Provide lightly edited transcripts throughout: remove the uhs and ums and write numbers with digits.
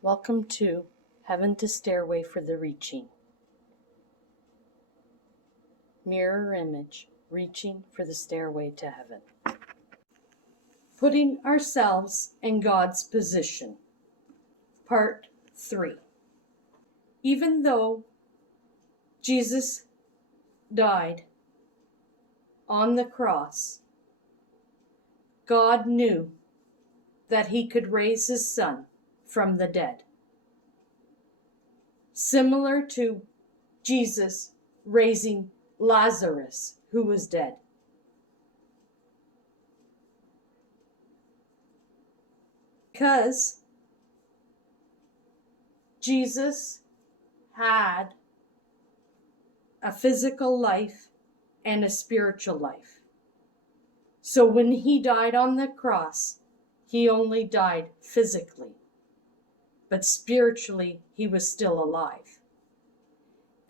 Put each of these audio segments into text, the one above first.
Welcome to Heaven to Stairway for the Reaching. Mirror image, reaching for the stairway to heaven. Putting ourselves in God's position. Part 3. Even though Jesus died on the cross, God knew that he could raise his son from the dead. Similar to Jesus raising Lazarus, who was dead. Because Jesus had a physical life and a spiritual life. So when he died on the cross, he only died physically, but spiritually he was still alive.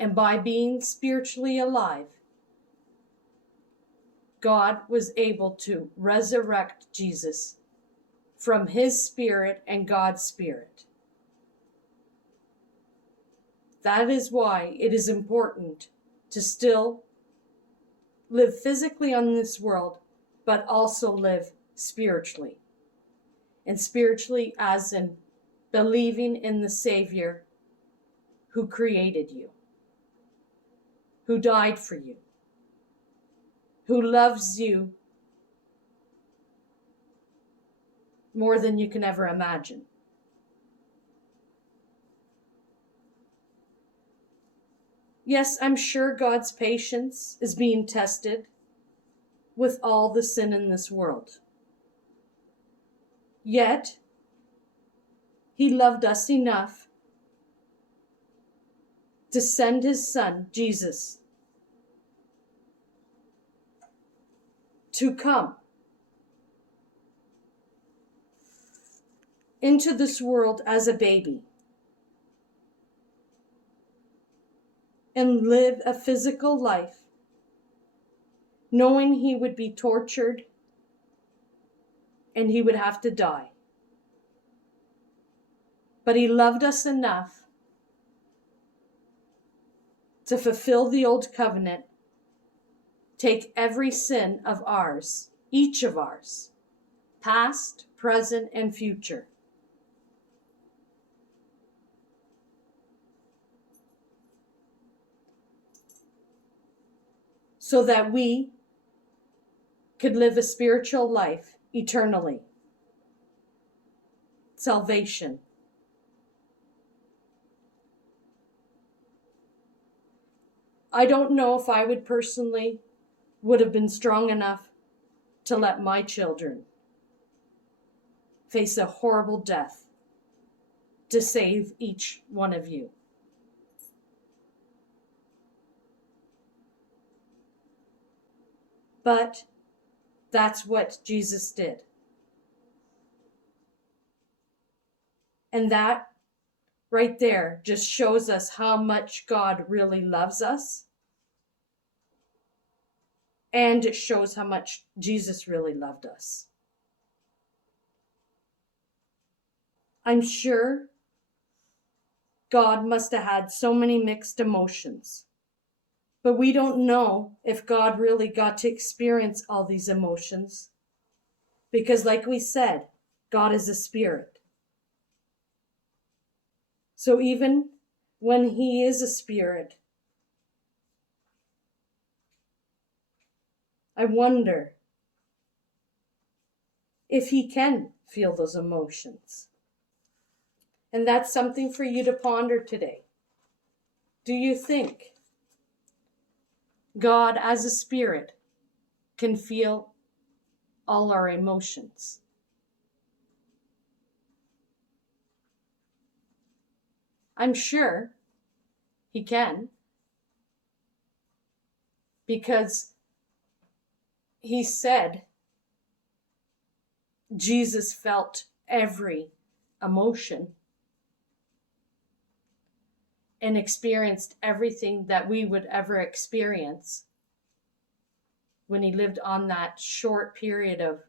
And by being spiritually alive, God was able to resurrect Jesus from his spirit and God's spirit. That is why it is important to still live physically on this world, but also live spiritually. And spiritually as in believing in the Savior who created you, who died for you, who loves you more than you can ever imagine. Yes, I'm sure God's patience is being tested with all the sin in this world. Yet, he loved us enough to send his son, Jesus, to come into this world as a baby and live a physical life, knowing he would be tortured and he would have to die. But he loved us enough to fulfill the old covenant, take every sin of ours, each of ours, past, present, and future, so that we could live a spiritual life eternally. Salvation. I don't know if I would personally would have been strong enough to let my children face a horrible death to save each one of you. But that's what Jesus did. And that right there just shows us how much God really loves us. And it shows how much Jesus really loved us. I'm sure God must have had so many mixed emotions. But we don't know if God really got to experience all these emotions. Because like we said, God is a spirit. So even when he is a spirit, I wonder if he can feel those emotions. And that's something for you to ponder today. Do you think God as a spirit can feel all our emotions? I'm sure he can, because he said Jesus felt every emotion and experienced everything that we would ever experience when he lived on that short period of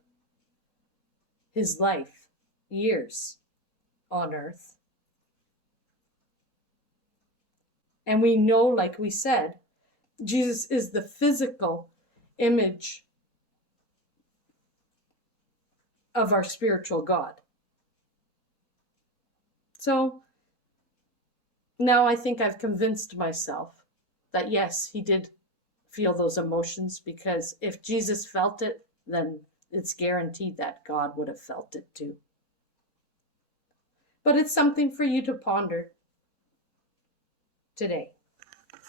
his life, years on earth. And we know, like we said, Jesus is the physical image of our spiritual God. So now I think I've convinced myself that yes, he did feel those emotions, because if Jesus felt it, then it's guaranteed that God would have felt it too. But it's something for you to ponder today.